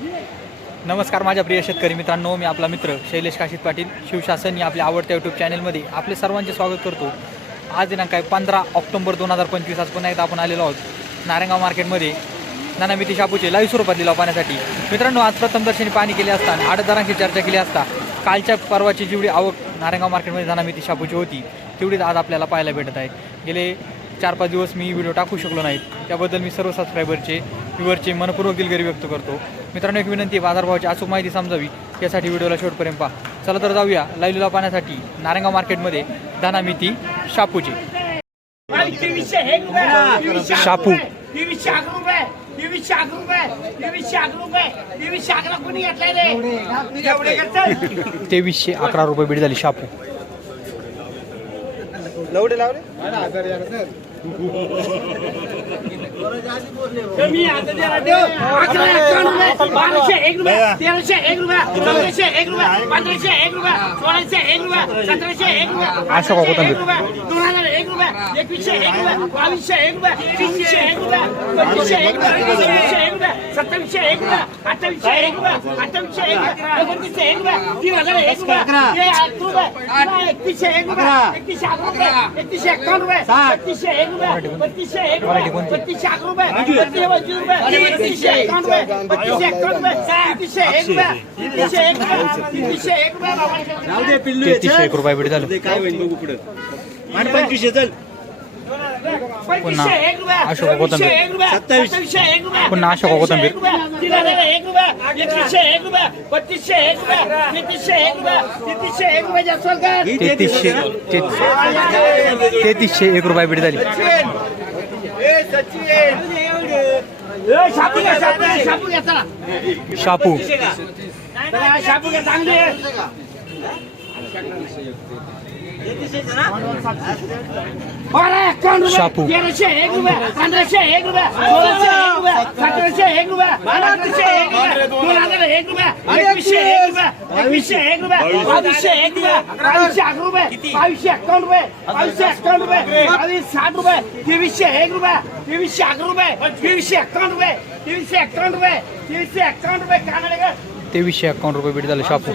नमस्कार माझ्या प्रिय शेतकरी मित्रांनो मी आपला मित्र शैलेश काशीत पाटील शिवशासन या आपल्या आवडत्या यूट्यूब चॅनलमध्ये आपले सर्वांचे स्वागत करतो. आज दिनांक आहे पंधरा ऑक्टोबर दोन हजार पंचवीस आज पुन्हा एकदा आपण आलेलो आहोत नारायणगाव मार्केटमध्ये. नानामिती शापूचे लाईव्ह स्वरूपात लिलाव पाहण्यासाठी. मित्रांनो आज प्रथमदर्शनी पाणी केले असता आणि आठ दरांची चर्चा केली असता कालच्या परवाची जेवढी आवक नारायणगाव मार्केटमध्ये नानामिती शापूची होती तेवढीच आज आपल्याला पाहायला भेटत आहे गेले चार पाच दिवस मी व्हिडिओ टाकू शकलो नाहीत. त्याबद्दल मी सर्व सबस्क्रायबरचे व्ह्युअरचे मनपूर्वक दिलगिरी व्यक्त करतो. मित्रांनो एक विनंती आहे बाजारभावाची अचूक माहिती समजावी यासाठी व्हिडिओला शेवटपर्यंत पहा. चला तर जाऊया लाईव्ह लिलाव पाहण्यासाठी नारायणगाव मार्केटमध्ये शापूची. रुपये तेवीसशे शापू. तेवीसशे अकरा रुपये बीड झाली शापू. कमी आता. अकरा रुपये बाराशे एक रुपये तेराशे एक रुपये चौदाशे एक रुपये पंधराशे एक रुपये सोळाशे एक रुपये सतराशे एक रुपये अठराशे? एक रुपये दोन हजार एक रुपये एकवीसशे एक रुपये बावीसशे एक रुपये तीनशे एक रुपये पंचवीसशे एक रुपये सव्वीसशे एक रुपये सत्तावीसशे एक रुपये अठ्ठावीसशे एक रुपये अठ्ठावीसशे एक रुपये एकोणतीसशे एक रुपये तीन हजार एक रुपये ते आठ रुपये एकतीसशे एक रुपये एकतीसशे अकरा रुपये एकतीसशे एकावन्न रुपये बत्तीसशे एक रुपये बत्तीसशे एक रुपये बत्तीसशे अकरा रुपये रुपये तीनशे एक रुपये. तेहतीसशे एक बीड झालं काय होईल बघू पुढे पंचवीसशे चल पंचवीसशे एक रुपये अशोक कोथिंबीर. सत्तावीस. पुन्हा अशोक कोथिंबीर. एक रुपये तेहतीसशे तेहतीसशे एक बीड झाली शापू घ्या शापू घ्या शापू घ्या चला. शापू चला, शापू घ्या चांगली शापू. तेराशे एक रुपये पंधराशे एक रुपये. रुपये सतराशे एक रुपये अठराशे एक रुपये दोन हजार. एक रुपये एकवीसशे एक रुपये एकवीसशे एक रुपये बावीसशे एक रुपये बावीसशे अकरा रुपये बावीसशे एक्कावन्न रुपये बावीसशे एक्कावन्न रुपये बावीस साठ रुपये तेवीसशे एक रुपये तेवीसशे रुपये तेवीसशे एक्कावन्न रुपये तेवीसशे एक्कावन्न रुपये तेवीसशे एक्कावन्न रुपये कानाडे तेवीसशे अकाउंट रुपये बीड झालं शापू.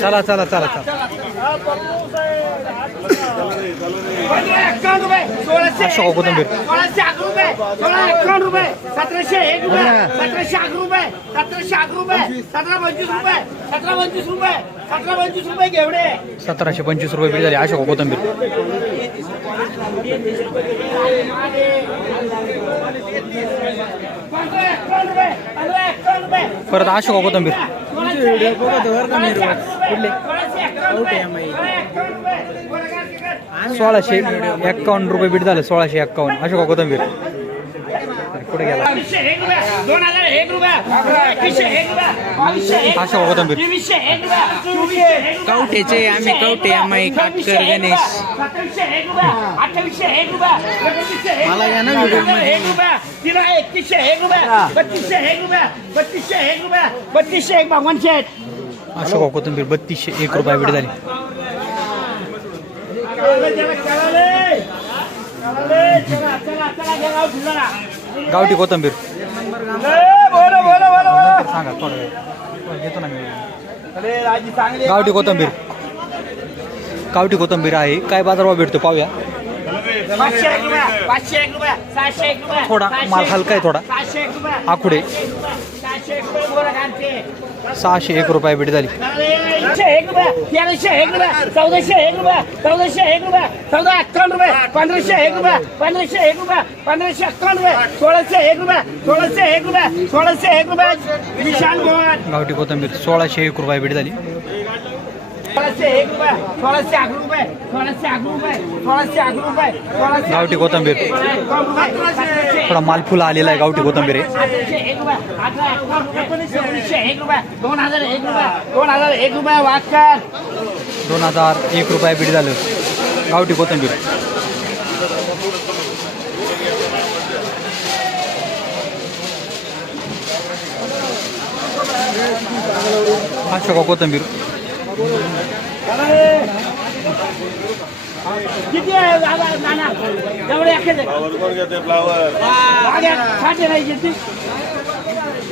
चला चला चला चला. रुपये सोळाशे एक रुपये, सोळाशे रुपये सोळा रुपये सतराशे एक रुपये सतराशे रुपये सतराशे रुपये सतरा पंचवीस रुपये सतरा पंचवीस रुपये सतरा पंचवीस रुपये घेवडे सतराशे पंचवीस रुपये अशोक कोथंबीर परत अशोक कोथंबीर कुठले एक रुपये, सोळाशे अकरा रुपये, सोळाशे एकावन्न रुपये, सोळा एकावन्न रुपये. बोला काय तिकट? सोळाशे एक्कावन्न रुपये बीड झालं सोळाशे एक्कावन्न अशोक कोथंबीर पुढे गेला अशोक कोथंबीर कवठेचे आम्ही कवठे आम्ही काटकर गणेश मला या ना व्हिडिओ एकतीसशे एक रुपये बत्तीसशे एक रुपये बत्तीसशे एक रुपये बत्तीसशे एक भगवान शेठ अशोक कोथंबीर बत्तीसशे एक रुपये बीड झाली कळालं जरा, कळालं. कळालं, चला चला चला घ्या गाव फिरला. गावठी कोथंबीर सांगा थोडं घेतो ना मी गावठी कोथंबीर गावठी कोथंबीर आहे काय बाजारभाव भेटतो पाहूया थोडा माल हलका आहे थोडा. आखुडे. सहाशे एक रुपये, बीड झाली. एकशे एक रुपये तेराशे एक रुपये चौदाशे एक रुपये चौदाशे एक रुपये चौदा अठ्ठावन्न रुपये पंधराशे एक रुपये पंधराशे एक रुपये पंधराशे अठ्ठावन्न रुपये सोळाशे एक रुपये सोळाशे एक रुपये सोळाशे एक रुपये. विशाल भवन. गावठी कोथंबीर सोळाशे एक रुपये बीड झाली. गावठी कोथंबीर. सोळा एकावन्न रुपये सतराशे थोडा माल फुला आलेला आहे गावठी कोथंबीर आहे. अठराशे एक रुपये अठरा एकावन्न रुपये एकोणीसशे एक रुपये दोन हजार एक रुपये दोन हजार एक रुपये वाटकर दोन हजार एक रुपये बीड झालं. गावठी कोथंबीर. अशोक कोथंबीर? किती आहे दादा नाना? एवढे अखेर फ्लावर कोण घेते फ्लावर. खाते नाही घेते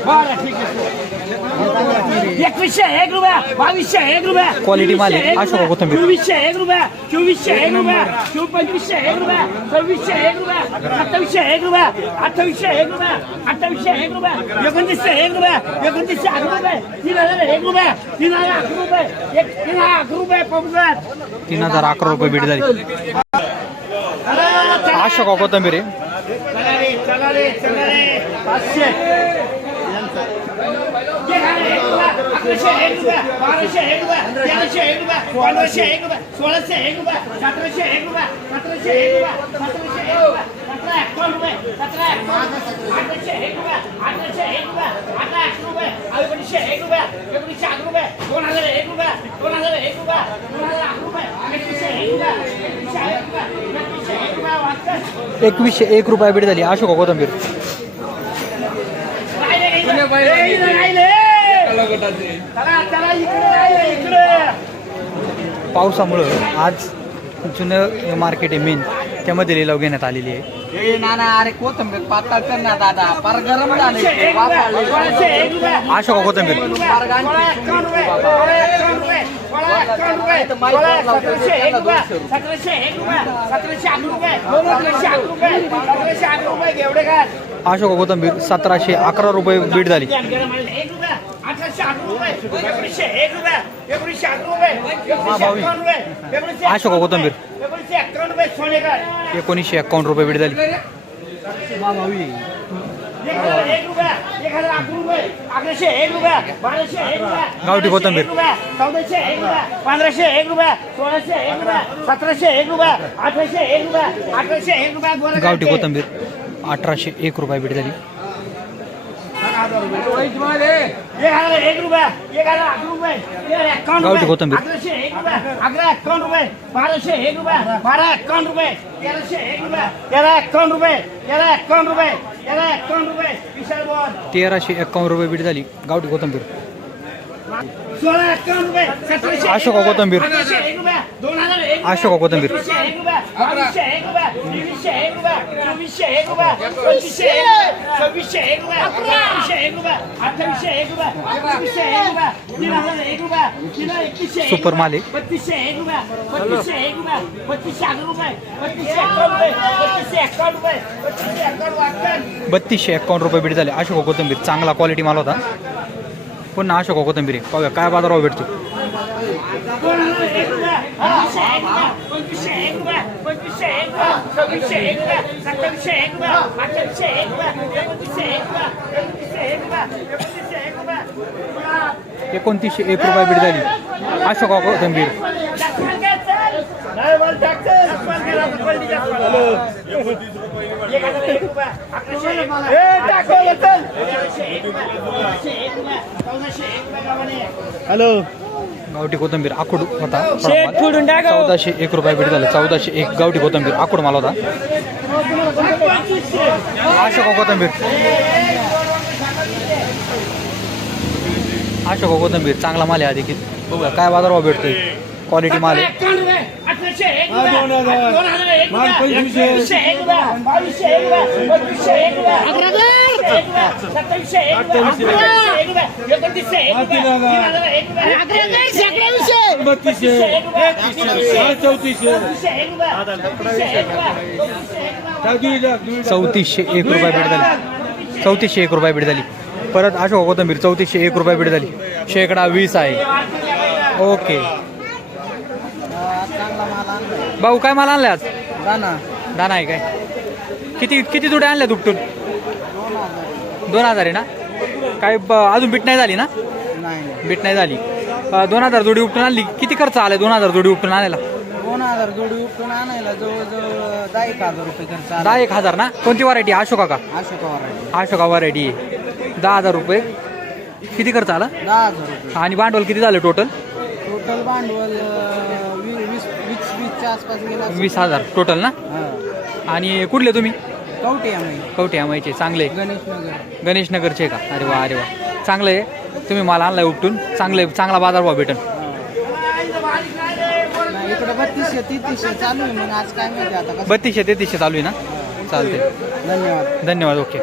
बरं ठीक आहे. एकवीसशे एक रुपया बावीसशे एक रुपया Quality माल आहे. अशोक कोथिंबीर. चोवीसशे एक रुपया चोवीसशे एक रुपया पंचवीसशे एक रुपया सव्वीसशे एक रुपया सत्तावीसशे एक रुपया अठ्ठावीसशे एक रुपया अठ्ठावीसशे एक रुपया एकोणतीसशे एक रुपया एकोणतीसशे अकरा रुपये तीन हजार एक रुपया तीन हजार अकरा रुपये एक तीन हजार अकरा रुपये पमकर तीन हजार अकरा रुपये बीट झाली अशोका कोथंबीर आहे चला रे चला रे चला रे पाचशे अकराशे एक रुपया बाराशे एक रुपया तेराशे एक रुपया पंधराशे एक रुपया सोळाशे एक रुपया सतराशे एक रुपया सतराशे एक रुपया सतराशे एक रुपया सतरा एकावन्न रुपये सतरा एकावन्न अठराशे एक रुपया अठराशे एक रुपया अठरा अकरा रुपये एकोणीसशे एक रुपया एकोणीसशे अकरा रुपये दोन हजार एक रुपया दोन हजार एक रुपया दोन हजार अकरा रुपये एकवीसशे एक रुपया एकवीसशे एक रुपया एकवीसशे एक रुपया एकवीसशे एक रुपया भेट झाली अशोक कोथंबीर पावसामुळं आज जुनं मार्केट आहे मेन त्यामध्ये लिलाव घेण्यात आलेली आहे. ए नाना अरे कोथंबीर पातळ कर ना दादा. फार गरम झाले अशोका कोथंबीर? अशोका कोथंबीर? सतराशे अकरा रुपये बीट झाली. अठराशे रुपये एकोणीसशे एक रुपये एकोणीसशे एकोणीसशे अशोका कोथिंबीर. एकोणीसशे रुपये सोनेकर एकोणीसशे एकावन्न रुपये झाली गावठी कोथिंबीर. चौदाशे एक रुपया पंधराशे एक रुपया सोळाशे एक रुपया सतराशे एक रुपया अठराशे एक रुपया अठराशे एक रुपया गावठी कोथंबीर अठराशे एक रुपये बीट झाली एक हजार एक रुपया एक हजार अकरा रुपये एक हजार एकावन्न गावठी एक अकरा एकावन्न रुपये बाराशे एक बारा एकावन्न रुपये तेराशे एक रुपया तेरा एकावन्न रुपये तेरा एकावन्न रुपये तेरा एकावन्न रुपये तेराशे एकावन्न रुपये बीट झाली. गावठी कोथंबीर सोळा एकावन्न रुपये सतराशे अशोका कोथिंबीर. अशोका कोथिंबीर. सुपर माल रुपया. बत्तीसशे एक रुपया बीट झाले अशोका कोथंबीर चांगला क्वालिटी माल होता पुन्हा अशोका कोथंबीर आहे पाहूया काय बाजारावर भेटतो दोन हजार एक रुपया पंचवीसशे एक रुपया पंचवीसशे एक रुपया पंचवीसशे एक रुपया सव्वीसशे एक रुपया सत्तावीसशे एक रुपया अठ्ठावीसशे एक रुपया एकोणतीसशे एक रुपया एकोणतीसशे एक रुपया एकोणतीसशे एक रुपया एकोणतीसशे एक रुपये बीट झाली अशोका कोथंबीर हॅलो. गावठी कोथंबीर आखूड होता. माल. चौदाशे एक रुपये बीट झाले. चौदाशे एक गावठी कोथंबीर आखूड माल होता. अशोका कोथंबीर. अशोका कोथंबीर चांगला माल आहे हा देखील बघूया काय बाजारावर भेटतोय? क्वालिटी माल आहे. चौतीसशे एक रुपये भेट झाली. चौतीसशे एक रुपये भेट झाली. परत अशोक कोथंबीर चौतीसशे एक रुपये भेट झाली. शेकडा वीस आहे. ओके. भाऊ काय माल आणलाय आज? दाना. दाना आहे काय? किती किती जुड्या आणल्या उपटून? दोन हजार आहे ना? काय अजून बीट नाही झाली ना? नाही. बीट नाही झाली. दोन हजार जोडी उपटून आणली. किती खर्च आलाय दोन हजार जोडी उपटून आणायला? दोन हजार जोडी उपटून आणायला जवळजवळ दहा एक हजार रुपये खर्च आला. दहा एक हजार ना? कोणती व्हरायटी अशोका का? अशोक वरायटी अशोका व्हरायटी दहा हजार रुपये. किती खर्च आला? दहा हजार रुपये. आणि भांडवल किती झालं टोटल टोटल भांडवल अं, वी- वीस वीस वीसच्या आसपास गेला असेल. वीस हजार टोटल ना? हा. आणि कुठले तुम्ही? कवटे आम्ही? कवठे आमायचे चांगले गणेश नगर. गणेश नगरचे का? अरे वा अरे वा. चांगलं आहे. तुम्ही मला आणलाय उपटून. चांगलं आहे, चांगला बाजार भाव भेटेल नाही इकडे बत्तीसशे तेहतीसशे चालू आहे मग आज काय माहिती आता कसं? बत्तीसशे तेहतीसशे चालू आहे ना? चालते धन्यवाद. धन्यवाद ओके.